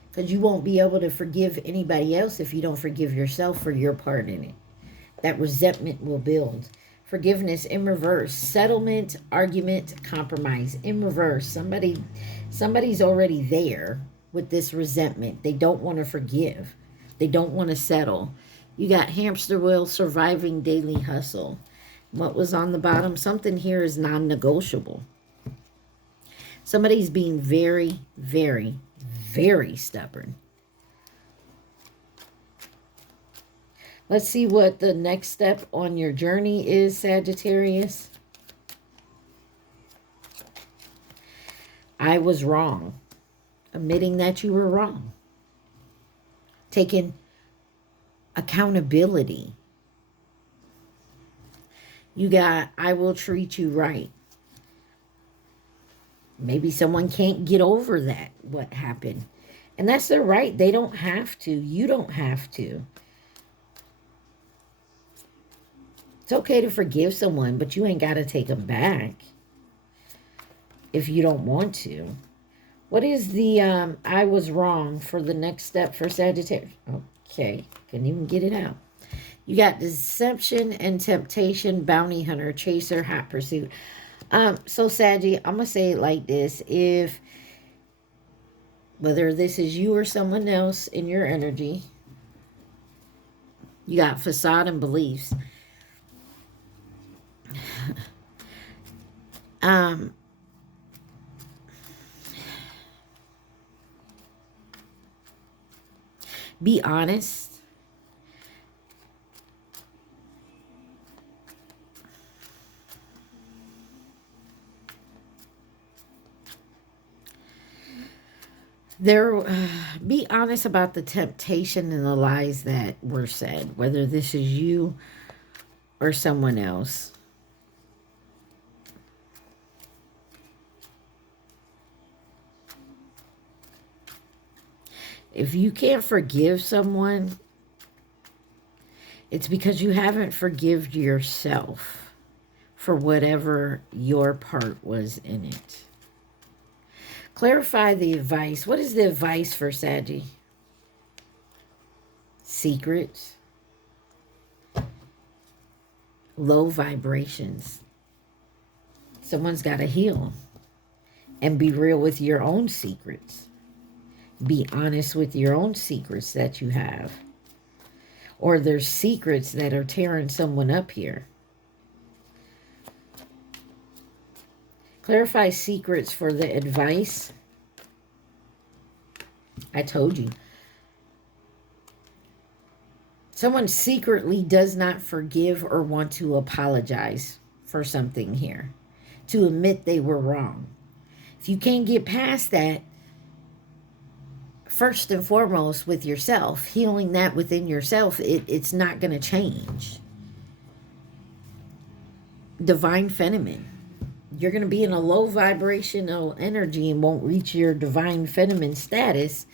Because you won't be able to forgive anybody else if you don't forgive yourself for your part in it. That resentment will build. Forgiveness in reverse. Settlement, argument, compromise. In reverse. Somebody's already there with this resentment. They don't want to forgive. They don't want to settle. You got hamster wheel, surviving daily hustle. What was on the bottom? Something here is non-negotiable. Somebody's being very, very, very stubborn. Let's see what the next step on your journey is, Sagittarius. I was wrong. Admitting that you were wrong. Taking accountability. You got, I will treat you right. Maybe someone can't get over that, what happened. And that's their right. They don't have to. You don't have to. It's okay to forgive someone, but you ain't got to take them back if you don't want to. What is the I was wrong for the next step for Sagittarius? Okay, couldn't even get it out. You got deception and temptation, bounty hunter, chaser, hot pursuit. So Saggy, I'm going to say it like this. If, whether this is you or someone else in your energy, you got facade and beliefs. Be honest. Be honest about the temptation and the lies that were said, whether this is you or someone else. If you can't forgive someone, it's because you haven't forgiven yourself for whatever your part was in it. Clarify the advice. What is the advice for Saggy? Secrets. Low vibrations. Someone's got to heal. And be real with your own secrets. Be honest with your own secrets that you have. Or there's secrets that are tearing someone up here. Clarify secrets for the advice. I told you. Someone secretly does not forgive or want to apologize for something here. To admit they were wrong. If you can't get past that, first and foremost with yourself, healing that within yourself, it's not going to change. Divine feminine. You're going to be in a low vibrational energy and won't reach your divine feminine status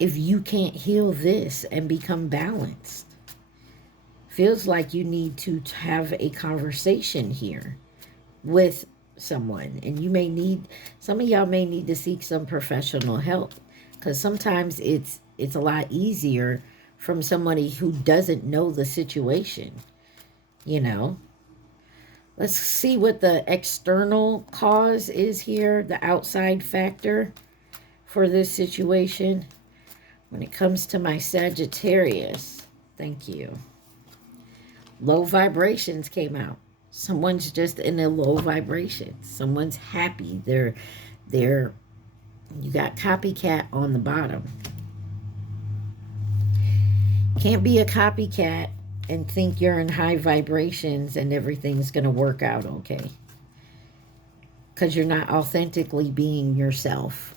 if you can't heal this and become balanced. Feels like you need to have a conversation here with someone, and you may need, some of y'all may need to seek some professional help, because sometimes it's a lot easier from somebody who doesn't know the situation, you know. Let's see what the external cause is here, the outside factor for this situation. When it comes to my Sagittarius, thank you. Low vibrations came out. Someone's just in a low vibration. Someone's happy. You got copycat on the bottom. Can't be a copycat and think you're in high vibrations and everything's going to work out okay. Because you're not authentically being yourself.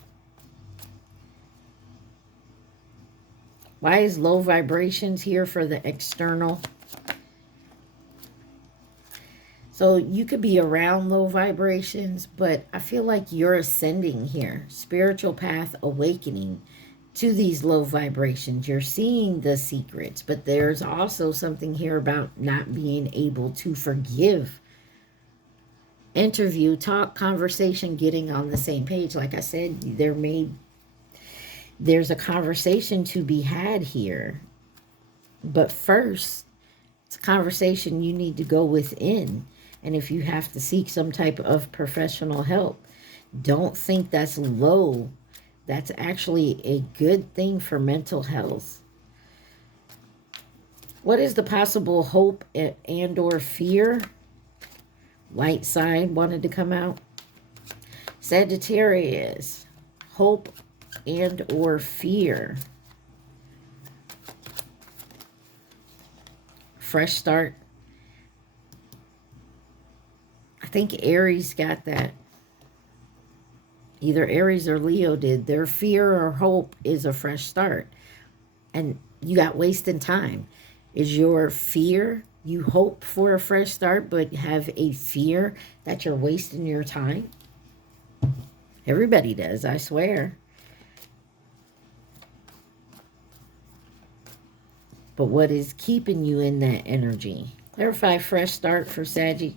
Why is low vibrations here for the external? So you could be around low vibrations, but I feel like you're ascending here. Spiritual path awakening to these low vibrations. You're seeing the secrets, but there's also something here about not being able to forgive. Interview, talk, conversation, getting on the same page. Like I said, there's a conversation to be had here. But first, it's a conversation you need to go within. And if you have to seek some type of professional help, don't think that's low. That's actually a good thing for mental health. What is the possible hope and or fear? Light side wanted to come out. Sagittarius, hope and or fear. Fresh start. I think Aries got that. Either Aries or Leo did. Their fear or hope is a fresh start. And you got wasting time. Is your fear, you hope for a fresh start, but have a fear that you're wasting your time? Everybody does, I swear. But what is keeping you in that energy? Clarify fresh start for Saggy.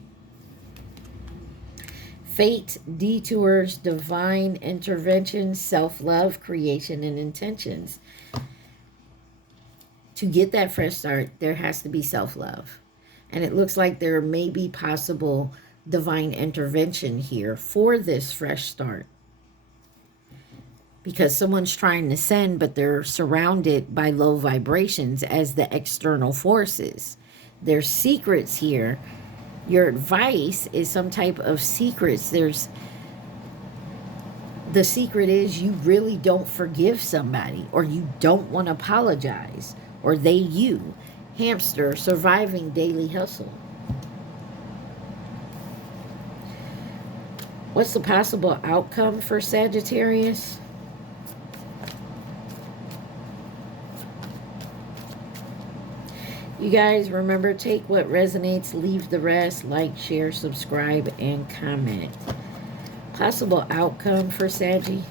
Fate, detours, divine intervention, self-love, creation, and intentions. To get that fresh start, there has to be self-love. And it looks like there may be possible divine intervention here for this fresh start. Because someone's trying to send, but they're surrounded by low vibrations as the external forces. There's secrets here. Your advice is some type of secrets. The secret is you really don't forgive somebody, or you don't want to apologize, or they you. Hamster, surviving daily hustle. What's the possible outcome for Sagittarius? You guys, remember, take what resonates, leave the rest. Like, share, subscribe, and comment. Possible outcome for Saggy.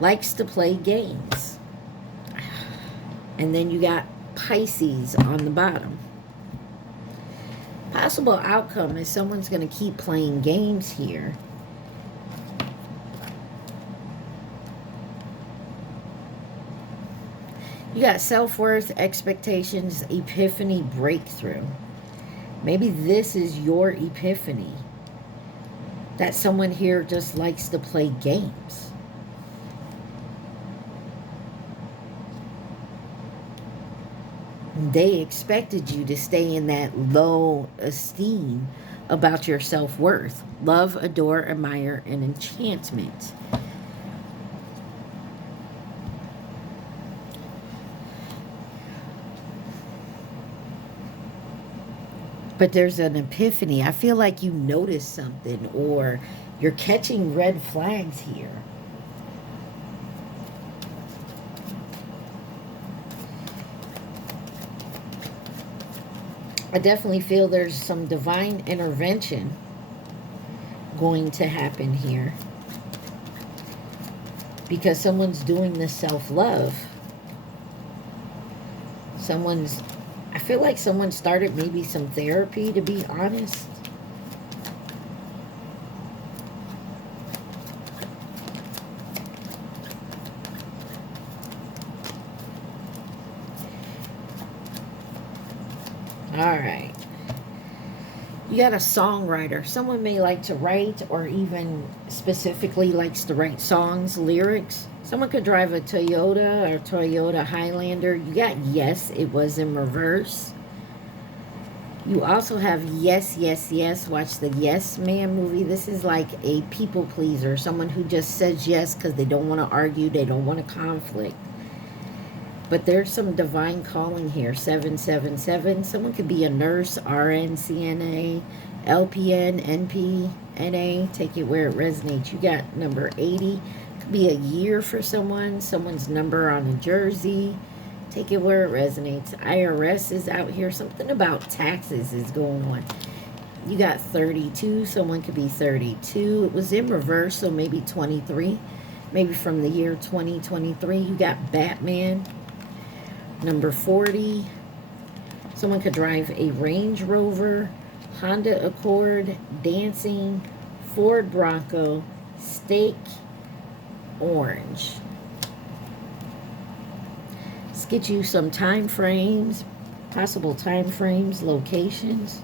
Likes to play games. And then you got Pisces on the bottom. Possible outcome is someone's going to keep playing games here. You got self-worth, expectations, epiphany, breakthrough. Maybe this is your epiphany. That someone here just likes to play games. They expected you to stay in that low esteem about your self-worth. Love, adore, admire, and enchantment. But there's an epiphany. I feel like you noticed something, or you're catching red flags here. I definitely feel there's some divine intervention going to happen here. Because someone's doing this self-love. I feel like someone started maybe some therapy, to be honest. right. You got a songwriter. Someone may like to write, or even specifically likes to write songs, lyrics. Someone could drive a Toyota or Toyota Highlander. You got yes, it was in reverse. You also have yes, yes, yes. Watch the Yes Man movie. This is like a people pleaser. Someone who just says yes because they don't want to argue. They don't want a conflict. But there's some divine calling here. 777. Someone could be a nurse, RN, CNA, LPN, NP, NA. Take it where it resonates. You got number 80. Could be a year for someone. Someone's number on a jersey. Take it where it resonates. IRS is out here. Something about taxes is going on. You got 32. Someone could be 32. It was in reverse, so maybe 23. Maybe from the year 2023. You got Batman. Number 40. Someone could drive a Range Rover, Honda Accord, Dancing, Ford Bronco, Steak, Orange. Let's get you some time frames, possible time frames, locations.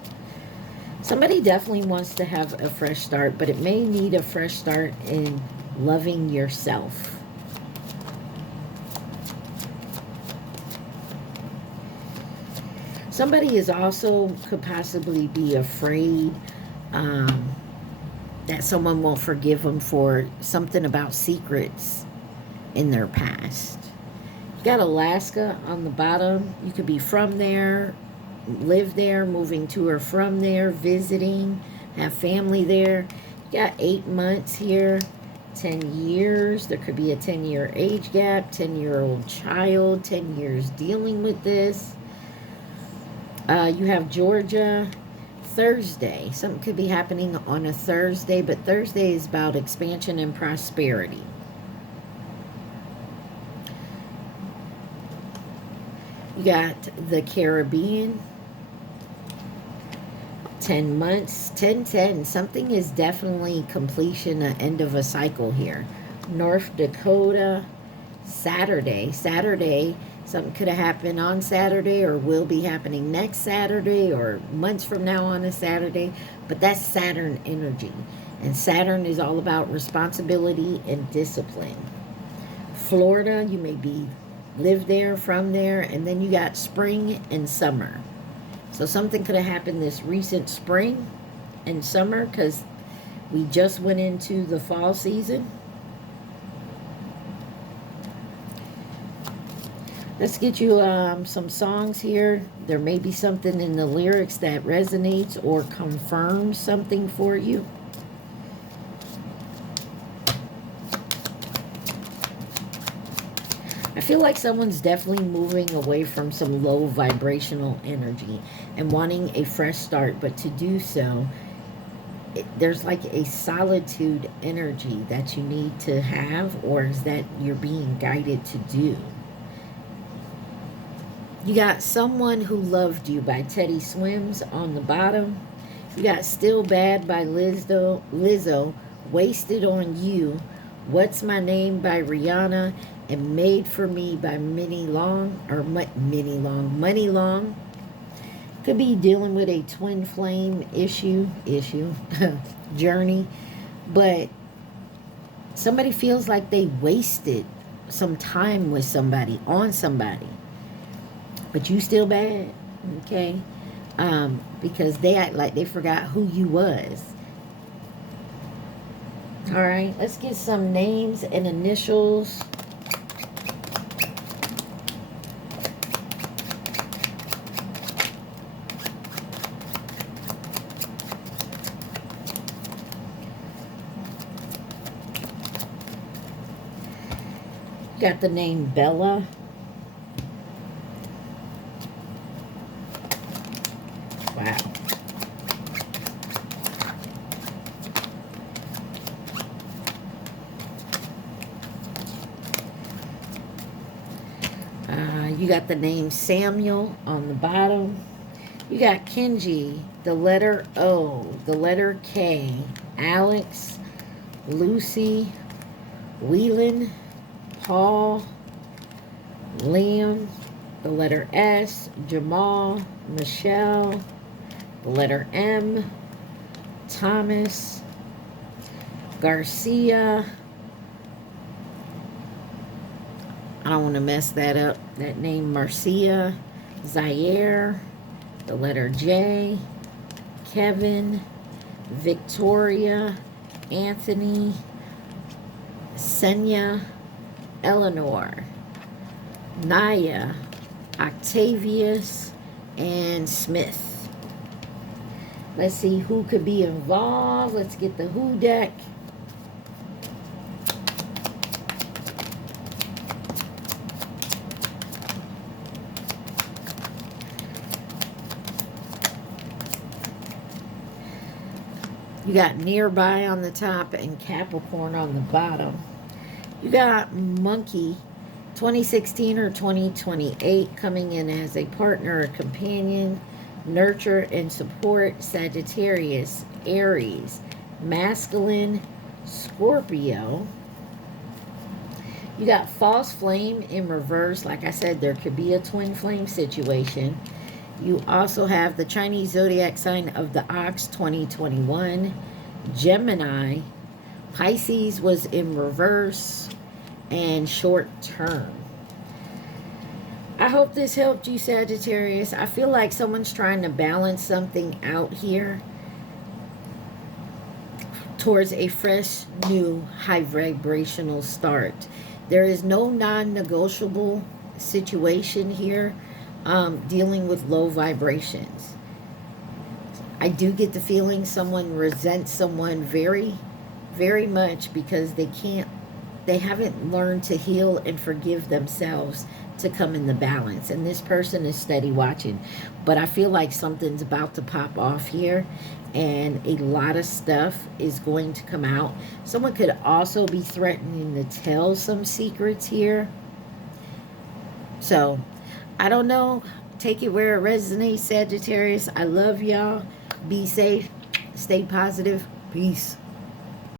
Somebody definitely wants to have a fresh start, but it may need a fresh start in loving yourself. Somebody is also could possibly be afraid that someone won't forgive them for something about secrets in their past. You got Alaska on the bottom. You could be from there, live there, moving to or from there, visiting, have family there. You got 8 months here, 10 years. There could be a 10-year age gap, 10-year-old child, 10 years dealing with this. You have Georgia, Thursday. Something could be happening on a Thursday, but Thursday is about expansion and prosperity. You got the Caribbean, 10 months, 10-10. Something is definitely completion, an end of a cycle here. North Dakota, Saturday. Something could have happened on Saturday or will be happening next Saturday or months from now on a Saturday. But that's Saturn energy. And Saturn is all about responsibility and discipline. Florida, you may be live there, from there. And then you got spring and summer. So something could have happened this recent spring and summer because we just went into the fall season. Let's get you some songs here. There may be something in the lyrics that resonates or confirms something for you. I feel like someone's definitely moving away from some low vibrational energy and wanting a fresh start. But to do so, there's like a solitude energy that you need to have, or is that you're being guided to do. You got Someone Who Loved You by Teddy Swims on the bottom. You got Still Bad by Lizzo, Wasted on You, What's My Name by Rihanna, and Made for Me by Money Long. Could be dealing with a twin flame issue, journey. But somebody feels like they wasted some time with somebody, on somebody. But you still bad, okay? Because they act like they forgot who you was. All right, let's get some names and initials. Got the name Bella. Wow. You got the name Samuel on the bottom. You got Kenji, the letter O, the letter K, Alex, Lucy, Whelan, Paul, Liam, The letter S, Jamal, Michelle. The letter M, Thomas, Garcia. I don't want to mess that up. That name, Marcia, Zaire. The letter J, Kevin, Victoria, Anthony, Senya, Eleanor, Naya, Octavius, and Smith. Let's see who could be involved. Let's get the Who deck. You got Nearby on the top and Capricorn on the bottom. You got Monkey, 2016 or 2028, coming in as a partner or companion. Nurture and support, Sagittarius, Aries, masculine, Scorpio. You got False Flame in reverse. Like I said, there could be a twin flame situation. You also have the Chinese zodiac sign of the Ox, 2021. Gemini. Pisces was in reverse and short term. I hope this helped you, Sagittarius. I feel like someone's trying to balance something out here towards a fresh, new, high vibrational start. There is no non-negotiable situation here dealing with low vibrations. I do get the feeling someone resents someone very, very much because they haven't learned to heal and forgive themselves to come in the balance. And this person is steady watching. But I feel like something's about to pop off here. And a lot of stuff is going to come out. Someone could also be threatening to tell some secrets here. So, I don't know. Take it where it resonates, Sagittarius. I love y'all. Be safe. Stay positive. Peace.